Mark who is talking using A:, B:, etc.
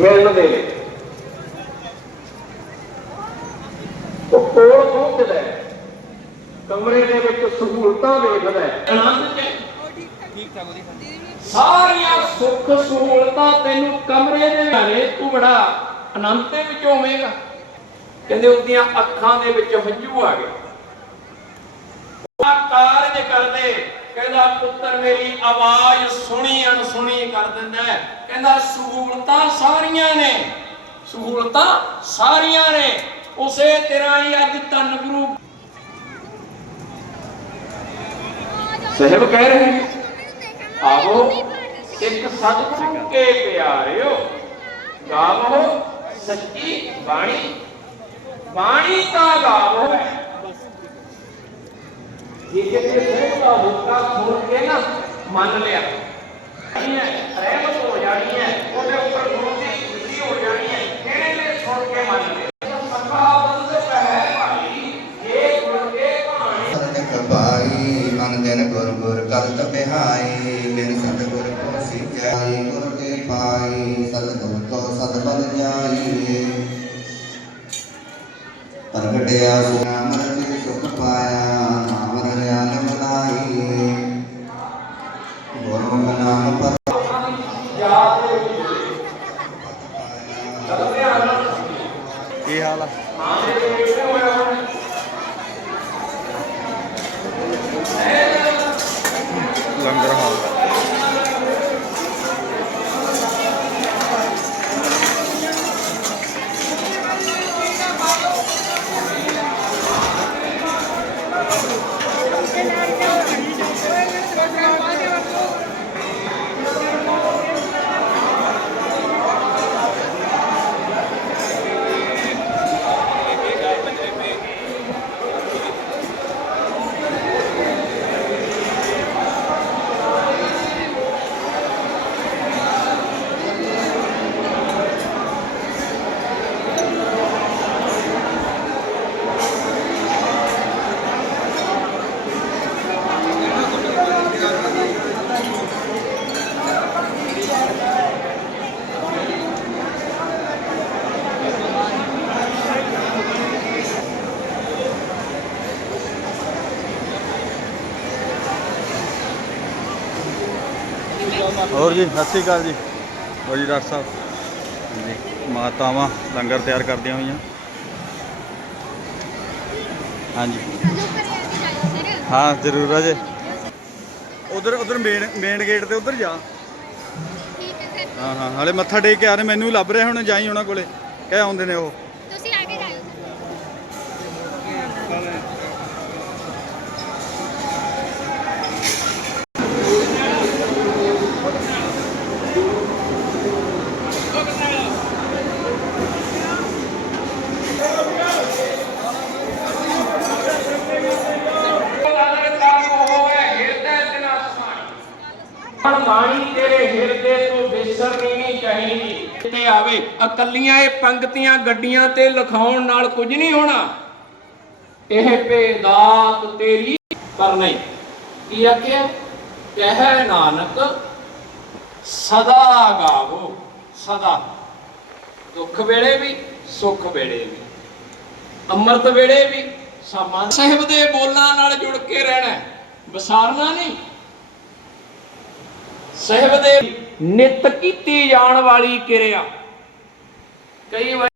A: ਮਿਲਣ ਦੇ ਕੋਲ ਪਹੁੰਚਦਾ ਕਮਰੇ ਦੇ ਵਿੱਚ ਸਹੂਲਤਾਂ ਵੇਖਦਾ ਹੈ। ਆਨੰਦ ਚ ਸਾਰੀਆਂ ਸੁੱਖ ਸਹੂਲਤਾਂ ਤੈਨੂੰ ਕਮਰੇ ਦੇ ਵਿੱਚ ਤੂੰ ਬੜਾ ਆਨੰਦ ਦੇ ਵਿੱਚ ਹੋਵੇਂਗਾ ਕਹਿੰਦੇ ਉਹਦੀਆਂ ਅੱਖਾਂ ਦੇ ਵਿੱਚ ਹੰਝੂ ਆ ਗਏ ਆ ਕਾਰਜ ਕਰਦੇ ਕਹਿੰਦਾ ਪੁੱਤਰ ਮੇਰੀ ਆਵਾਜ਼ ਸੁਣੀ ਅਣਸੁਣੀ ਕਰ ਦਿੰਦਾ ਹੈ। ਕਹਿੰਦਾ ਸਹੂਲਤਾਂ ਸਾਰੀਆਂ ਨੇ ਸਹੂਲਤਾਂ ਸਾਰੀਆਂ ਨੇ। ਉਸੇ ਤਰ੍ਹਾਂ ਹੀ ਅੱਜ ਧੰਨ ਗੁਰੂ ਸਾਹਿਬ ਕਹਿ ਰਹੇ ਨੇ ਆਵੋ ਇੱਕ ਸਤਿਗੁਰੂ ਕੇ ਪਿਆਰਿਓ ਗਾਵੋ ਸੱਚੀ ਬਾਣੀ। ਬਾਣੀ ਦਾ ਗਾਵੋ ਇਹ ਜਿਹੜੇ ਸਾਹਿਬ ਦਾ ਹੁਕਾ ਸੁਣ ਕੇ ਨਾ ਮੰਨ ਲਿਆ ਨਹੀਂ ਹੈ ਰਹਿਮਤ ਹੋ ਜਾਣੀ ਹੈ ਉਹਦੇ ਉੱਪਰ ਗੁਰੂ ਦੀ ਖੁਸ਼ੀ ਹੋ ਜਾਣੀ ਹੈ ਕਿਹੜੇ ਨੇ ਸੁਣ ਕੇ ਮੰਨ ਲਿਆ ਸੰਭਾ ਬੰਦ ਪਹਿ ਭਾਈ ਇਹ ਗੁਰ ਕੇ ਕਹਾਣੀ
B: ਸਤਿ ਕਬਾਈ ਮਨ ਦਿਨ ਗੁਰ ਗੁਰ ਕਰਤ ਬਿਹਾਈ ਬਿਨ ਸਤ ਗੁਰ ਕੋ ਸਿਖਾਈ ਗੁਰ ਕੇ ਪਾਈ ਸਤ ਗੁਰ ਕੋ ਸਤ ਬਲ ਜਾਈ ਪ੍ਰਗਟਿਆ ਸੁਨਾਮ ਰਤੇ ਸੁਖ ਪਾਇਆ
C: ਕੀ ਹਾਲ ਆ? ਲੰਗਰ ਹਾਲ ਹੋਰ ਜੀ, ਸਤਿ ਸ਼੍ਰੀ ਅਕਾਲ ਜੀ। ਹੋਰ ਜੀ, ਡਾਕਟਰ ਸਾਹਿਬ। ਜੀ, ਮਾਤਾਵਾਂ ਲੰਗਰ ਤਿਆਰ ਕਰਦੀਆਂ ਹੋਈਆਂ। ਹਾਂਜੀ। ਹਾਂ, ਜ਼ਰੂਰ ਆ ਜੀ। ਉਧਰ ਉਧਰ ਮੇਨ ਮੇਨ ਗੇਟ ਤੇ ਉਧਰ ਜਾ। ਹਾਂ ਹਾਂ, ਹਲੇ ਮੱਥਾ ਟੇਕ ਕੇ ਆ ਰਹੇ, ਮੈਨੂੰ ਵੀ ਲੱਭ ਰਿਹਾ ਹੁਣ, ਜਾਈ ਉਹਨਾਂ ਕੋਲੇ। ਕਹਿ ਆਉਂਦੇ ਨੇ ਉਹ।
A: ਬਾਣੀ ਤੇਰੇ ਹਿਰਦੇ ਤੋਂ ਵਿਸਰਨੀ ਨਹੀਂ ਚਾਹੀਦੀ। ਤੇ ਆਵੇ ਇਕੱਲੀਆਂ ਇਹ ਪੰਕਤੀਆਂ ਗੱਡੀਆਂ ਤੇ ਲਿਖਾਉਣ ਨਾਲ ਕੁਝ ਨਹੀਂ ਹੋਣਾ। ਇਹ ਬੇਦਾਤ ਤੇਰੀ ਪਰ ਨਹੀਂ। ਕੀ ਆਖਿਆ? ਕਹਿ ਨਾਨਕ ਸਦਾ ਗਾਵੋ ਸਦਾ। ਦੁੱਖ ਵੇਲੇ ਵੀ ਸੁੱਖ ਵੇਲੇ ਵੀ। ਅੰਮ੍ਰਿਤ ਵੇਲੇ ਵੀ ਸਮਾਂ ਸਾਹਿਬ ਦੇ ਬੋਲਾਂ ਨਾਲ ਜੁੜ ਕੇ ਰਹਿਣਾ ਹੈ, ਵਿਸਾਰਨਾ ਨਹੀਂ। ਸਾਹਿਬ ਦੇ ਨਿਤ ਕੀਤੀ ਜਾਣ ਵਾਲੀ ਕਿਰਿਆ। ਕਈ ਵਾਰ